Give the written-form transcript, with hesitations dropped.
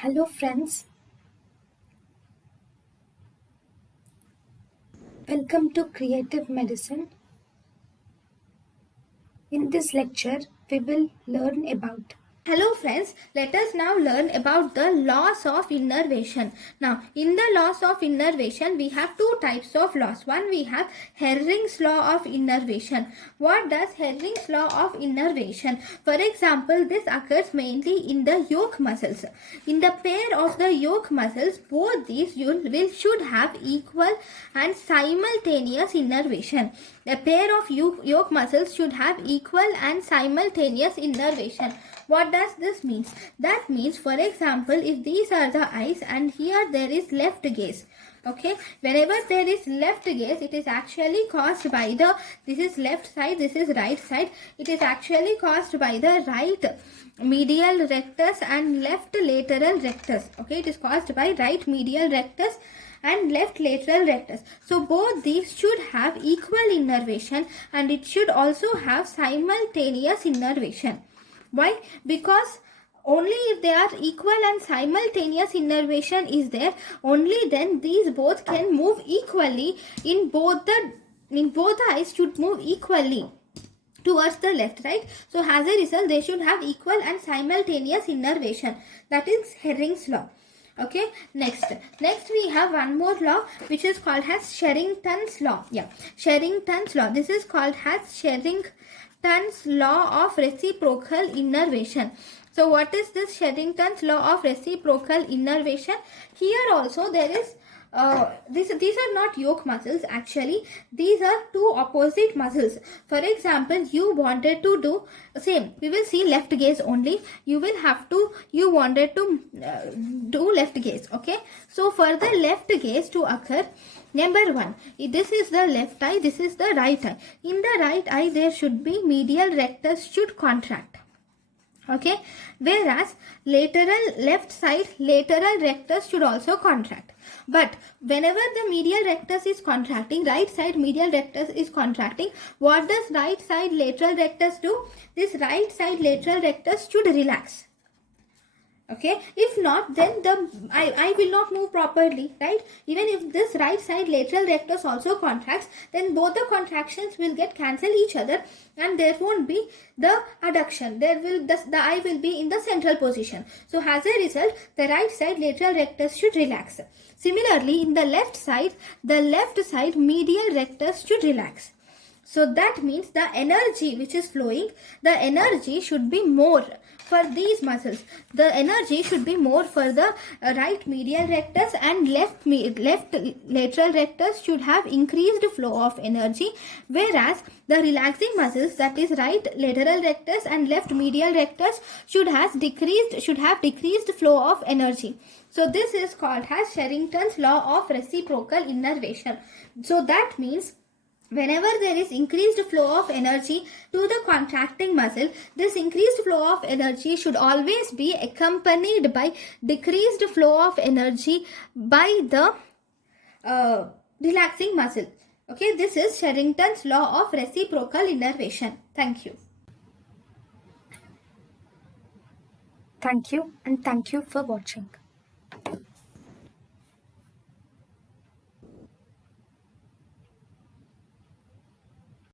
Hello friends, welcome to Creative Medicine. In this lecture, we will learn about. Hello friends, let us now learn about the laws of innervation. Now, in the laws of innervation, we have two types of laws. One, we have Herring's law of innervation. What does Herring's law of innervation? For example, this occurs mainly in the yoke muscles. In the pair of the yoke muscles, both these should have equal and simultaneous innervation. The pair of yoke muscles should have equal and simultaneous innervation. What does this mean? That means, for example, if these are the eyes and here there is left gaze. Okay, whenever there is left gaze, it is actually caused by this is left side, this is right side. It is actually caused by the right medial rectus and left lateral rectus. Okay, it is caused by right medial rectus and left lateral rectus. So both these should have equal innervation and it should also have simultaneous innervation. Why? Because only if they are equal and simultaneous innervation is there, only then these both can move equally in both the eyes should move equally towards the left, right? So as a result, they should have equal and simultaneous innervation. That is Herring's law. Okay, next we have one more law which is called as Sherrington's law. Sherrington's law. This is called as Sherrington's law of reciprocal innervation. So what is this Sherrington's law of reciprocal innervation? Here also there is these are not yoke muscles, actually these are two opposite muscles. For example, you wanted to do same, we will see left gaze only. You wanted to do left gaze. Okay, so for the left gaze to occur, number one, this is the left eye, this is the right eye. In the right eye there should be medial rectus should contract. Okay, whereas left side lateral rectus should also contract. But whenever the medial rectus is contracting, right side medial rectus is contracting, what does right side lateral rectus do? This right side lateral rectus should relax. Okay, if not, then the I will not move properly, right? Even if this right side lateral rectus also contracts, then both the contractions will get cancel each other and there won't be the adduction. The eye will be in the central position. So as a result, the right side lateral rectus should relax. Similarly, in the left side medial rectus should relax. So that means the energy which is flowing, the energy should be more for these muscles. The energy should be more for the right medial rectus and left lateral rectus should have increased flow of energy, whereas the relaxing muscles, that is right lateral rectus and left medial rectus, should have decreased flow of energy. So this is called as Sherrington's law of reciprocal innervation. So that means whenever there is increased flow of energy to the contracting muscle, this increased flow of energy should always be accompanied by decreased flow of energy by the relaxing muscle. Okay, this is Sherrington's law of reciprocal innervation. Thank you. Thank you and thank you for watching.